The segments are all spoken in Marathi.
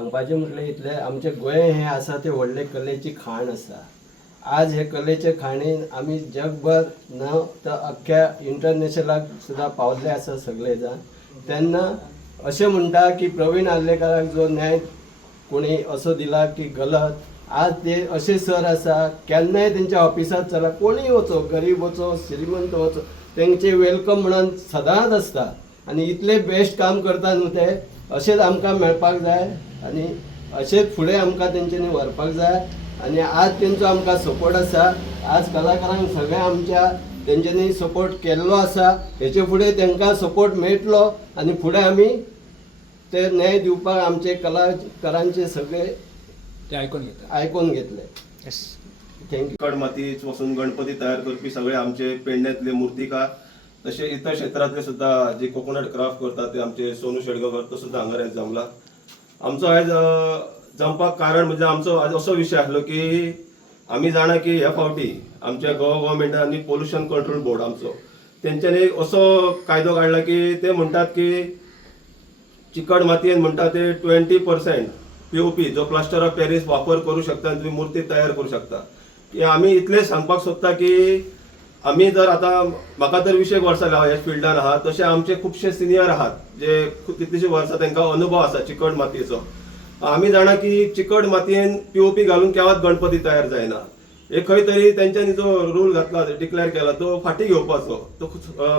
सांगपाचें म्हटल्यार इतलें आमचें गोंय हें आसा तें व्हडले कलेची खाण आसा। आज हे कलेचे खाणीन आमी जगभर न तर अख्ख्या इंटरनॅशनलाक सुद्दां पावल्ले आसा सगळे जाण। तेन्ना अशें म्हणटा की प्रवीण आर्लेकराक जो न्याय कोणी असो दिला की गलत, आज ते असे सर आसा केन्नाय तेंच्या ऑफिसांत चला, कोणीय वचो, गरीब वचो श्रीमंत वचो, तेंचे वेलकम म्हणून सदांच आसता। आनी इतले बेस्ट काम करता न्हू ते, अशेंच आमकां मेळपाक जाय आनी अशेंच फुडें आमकां तेंच्यांनी व्हरपाक जाय। आनी आज तेंचो आमकां सपोर्ट आसा। आज कलाकारांक सगळ्या आमच्या तेंच्यांनी सपोर्ट केल्लो आसा, हेचे फुडें तांकां सपोर्ट मेळटलो आनी फुडें आमी ते न्याय दिवपाक आमचे कलाकारांचे सगळे ते आयकून घेतले। Yes, thank you. चिकट मातयेच वचून गणपती तयार करपी सगळे आमचे पेडण्यांतले मुर्तीकार, तसे इतर क्षेत्रातले सुद्धा जे कोकोनट क्राफ्ट करतात ते आमचे सोनू शेडगांवकर तो सुद्धा हांगा आयज जमला। आमचो आयज जमपाक कारण म्हणजे आमचो आज असो विशय आसलो की आमी जाणा की ह्या फावटी आमच्या गोवा गव्हर्मेंटान पोल्युशन कंट्रोल बोर्ड आमचो तेंच्यांनी असो कायदो काडला की ते म्हणटात की चिकट मातयेन म्हणटा ते 20% POP जो प्लास्टर ऑफ पॅरिस वापर करू शकता आनी तुम्ही मूर्ती तयार करू शकता। की आमी इतले सांगपाक सोदता की आमी जर आतां म्हाका तर 20 वर्सां ह्या फिल्डान आहा, तशें आमचे खुबशे सिनियर आहात जे कितलीशीं वर्सां तांकां अनुभव आसा चिकट मातयेचो। आमी जाणा की चिकट मातयेन POP घालून केव्हाच गणपती तयार जायना। एक खंय तरी तेंच्यांनी जो रूल घातला डिक्लेअर केला तो फाटी घेवपाचो, तो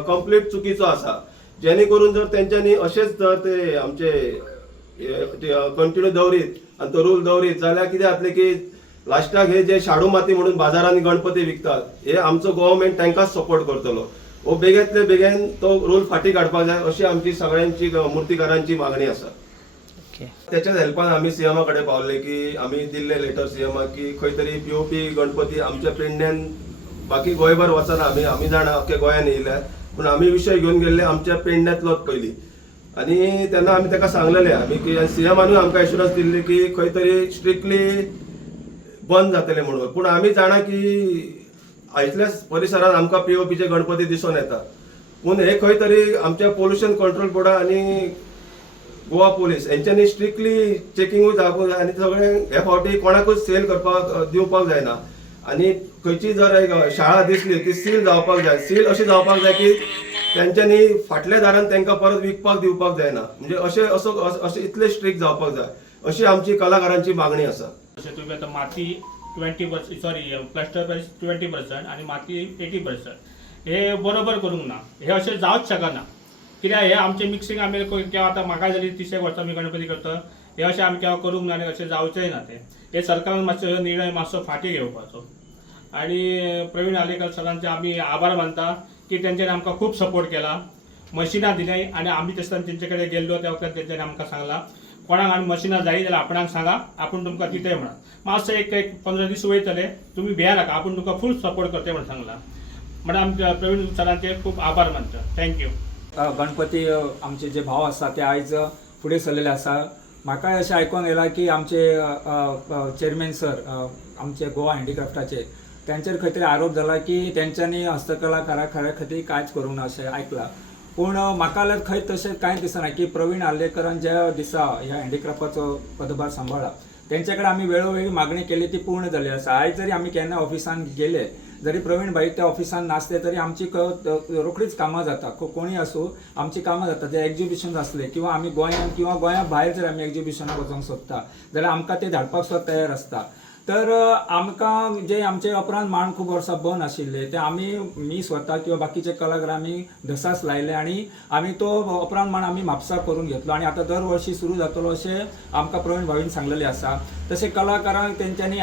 कंप्लीट चुकीचो आसा। जेणे करून जर तेंच्यांनी अशेंच जर ते आमचे कंटिन्यू दवरीत आनी तो रूल दवरीत जाल्यार कितें जातलें की लास्टाक हे जे शाडू माती म्हणून बाजारांनी गणपती विकतात हे आमचो गव्हर्मेंट तांकांच सपोर्ट करतलो। वो बेगेंतले बेगीन तो रूल फाटी काडपाक जाय अशी आमची सगळ्यांची मुर्तीकारांची मागणी आसा। त्याच्याच हेल्पान आमी सीएमा कडेन पावले की आमी दिल्ले लेटर सीएमाक की खंय तरी POP गणपती आमच्या पेडण्यान बाकी गोंयभर वचना, आमी जाणा अख्ख्या गोंयान येयल्या, पूण आमी विशय घेवन गेल्ले आमच्या पेडण्यातलोच पयलीं। आनी तेन्ना आमी ताका सांगलेले आमी की सीएमानूय आमकां एश्युरन्स दिल्ली की खंय तरी स्ट्रिक्टली बंद जातले म्हणून। पूण आमी जाणा की आयतल्याच परिसरांत आमकां POPचे गणपती दिसून येता, पूण हे खंय तरी आमच्या पोल्युशन कंट्रोल बोर्डा आनी गोवा पोलीस यांच्यानी स्ट्रिक्टली चेकिंगूय जावपाक जाय आनी सगळे हे फावटी कोणाकूच सेल करपाक दिवपाक जायना। आनी खंयची जर एक शाळा दिसली की सील जावपाक जाय, सील अशी जावपाक जाय की तेंच्यांनी फाटल्या दारान तांकां परत विकपाक दिवपाक जायना। म्हणजे अशें इतले स्ट्रिक्ट जावपाक जाय अशी आमची कलाकारांची मागणी आसा। अशें तुम्ही आतां माती 20% सॉरी प्लास्टर प्राइस 20% आनी माती 80%, हे बरोबर करूंक ना, हे अशें जावच शकना। कित्याक हे आमचे मिक्सिंग आमी केव्हा आतां म्हाका जरी 30 वर्सां आमी गणपती करता, हे अशें आमी केव्हा करूंक ना आनी अशें जावचेंय ना। हे सरकारान मातसो निर्णय मातसो फाटी घेवपाचो। आनी प्रवीण आर्लेकर सरांचे आमी आभार मानता की तेंच्यांनी आमकां खूब सपोर्ट केला, मशिनां दिली आनी आमी तेस्तान तेंचे कडेन गेल्लो त्या वखदार तेंच्यांनी आमकां सांगला कोणाक आनी मशिनां जाय जाल्यार आपणाक सांगा, आपूण तुमकां दितय म्हणून। मातसो एक 15 दीस वयतले, तुमी भिया नाका, आपूण तुमकां फूल सपोर्ट करतय म्हणून सांगला। म्हणून आमच्या प्रवीण सरांचे खूब आभार मानता। थँक्यू। गणपती आमचे जे भाव आसा ते आयज फुडें सरलेले आसा। म्हाका अशें आयकूंक येला की आमचे चेअरमॅन सर आमचे गोवा हँडीक्राफ्टाचे त्यांचेर खंय तरी आरोप जाला की तेंच्यांनी हस्तकलाकारा खातीर कांयच करूंक ना अशें आयकलां। पूण म्हाका जाल्यार खंय तशें कांय दिसना की प्रवीण आर्लेकरान ज्या दिसा ह्या हँडीक्राफ्टाचो पदभार सांबाळ्ळा तेंचे कडेन आमी वेळोवेळी मागणी केली ती पूर्ण जाली आसा। आयज जरी आमी केन्ना ऑफिसान गेले, जरी प्रवीण भाई त्या ऑफिसान नासले तरी आमची रोखडीच कामां जाता, कोणी आसूं आमची कामां जाता। जे एक्झिबिशन आसले किंवा आमी गोंयांत किंवा गोंया भायर जर आमी एक्झिबिशनाक वचूंक सोदता जाल्यार आमकां ते धाडपाक सुद्दां तयार आसता। तर आमकां जे आमचे अपरांत मांड खूब वर्सां बंद आशिल्ले ते मी स्वता किंवा बाकीचे कलाकार आमी धसास लायले आनी आमी तो अपरांत मांड आमी म्हापसा करून घेतलो आनी आतां दर वर्षी सुरू जातलो अशें आमकां प्रवीण भाईन सांगलेलें आसा। तशें कलाकारांक तेंच्यांनी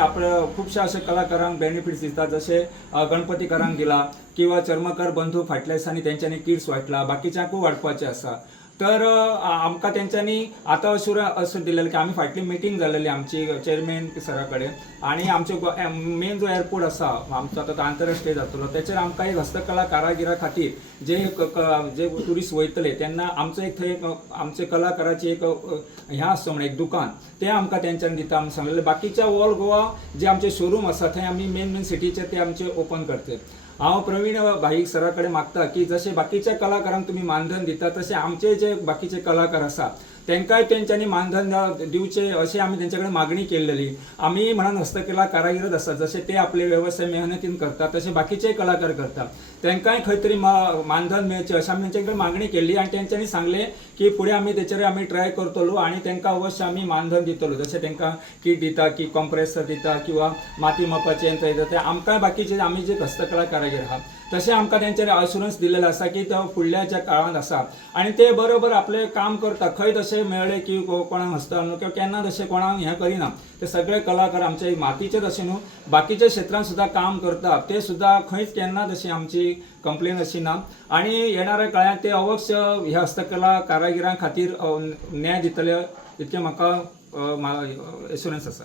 खुबशा अशे कलाकारांक बेनिफिट्स दितात, जशे गणपतीकारांक दिला किंवा चर्मकार बंधू फाटल्या दिसांनी तेंच्यांनी किट्स वांटला, बाकीच्यांकूय वाडपाचें आसा। तर आमकां तेंच्यांनी आतां अशें दिलेलें की आमी फाटली मिटींग जाल्ली आमची चेअरमॅन सरा कडेन आनी आमचे मेन जो एअरपोर्ट आसा आमचो आतां आंतरराष्ट्रीय जातलो तेचेर आमकां एक हस्तकला कारागिरा खातीर जे ट्युरिस्ट वयतले तेन्ना आमचो एक थंय आमचे कलाकाराची एक हें आसचो म्हणून एक दुकान तें आमकां तेंच्यांनी दिता म्हणून सांगलेलें। बाकीच्या ऑल गोवा जे आमचे शोरूम आसा थंय आमी मेन सिटीचे ते आमचे ओपन करते। हांव प्रवीण भाई सरा कडेन मागता की जशे बाकीच्या कलाकारांक तुम्ही मानधन दिता तसे आमचे जे बाकीचे कलाकार आसा तांकांय तेंच्यांनी मानधन दिवचे अशी आमी तेंच्या कडेन मागणी केल्ली. आमी म्हणून हस्तकला कारागीरच आसा जसे ते आपले व्यवसाय मेहनतीन करतात तसे बाकीचे कलाकार करतात तांकांय खंय तरी मानधन मेळचें अशी आमी तेंच्या कडेन मागणी केल्ली आनी तेंच्यांनी सांगले की फुडें आमी तेचेर आमी ट्राय करतलो आनी तांकां अवश्य आमी मानधन दितलो. जशें तांकां किट दिता की कॉम्प्रेसर दिता किंवा माती मापपाचें यंत्र दिता ते आमकांय बाकीचे आमी जे हस्तकला कारागीर आहा तशें आमकां तेंच्यानी अशुरन्स दिलेलो आसा की तो फुडल्या ज्या काळांत आसा आनी ते बरोबर आपलें काम करता. खंय तशें मेळ्ळें की कोणाक हस्तकला किंवा केन्ना तशें कोणाक हें करिना. ते सगळे कलाकार आमचे मातीचेच अशें न्हू बाकीच्या क्षेत्रांत सुद्दां काम करता ते सुद्दां खंयच केन्ना तशी आमची कंप्लेन अशी ना आनी येणाऱ्या काळांत ते अवश्य ह्या हस्तकला कारागिरां खातीर न्याय दितले इतकें म्हाका एश्युरन्स आसा.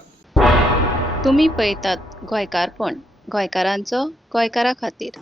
तुम्ही पळयतात गोंयकारपण गोंयकारांचो गोंयकारा खातीर.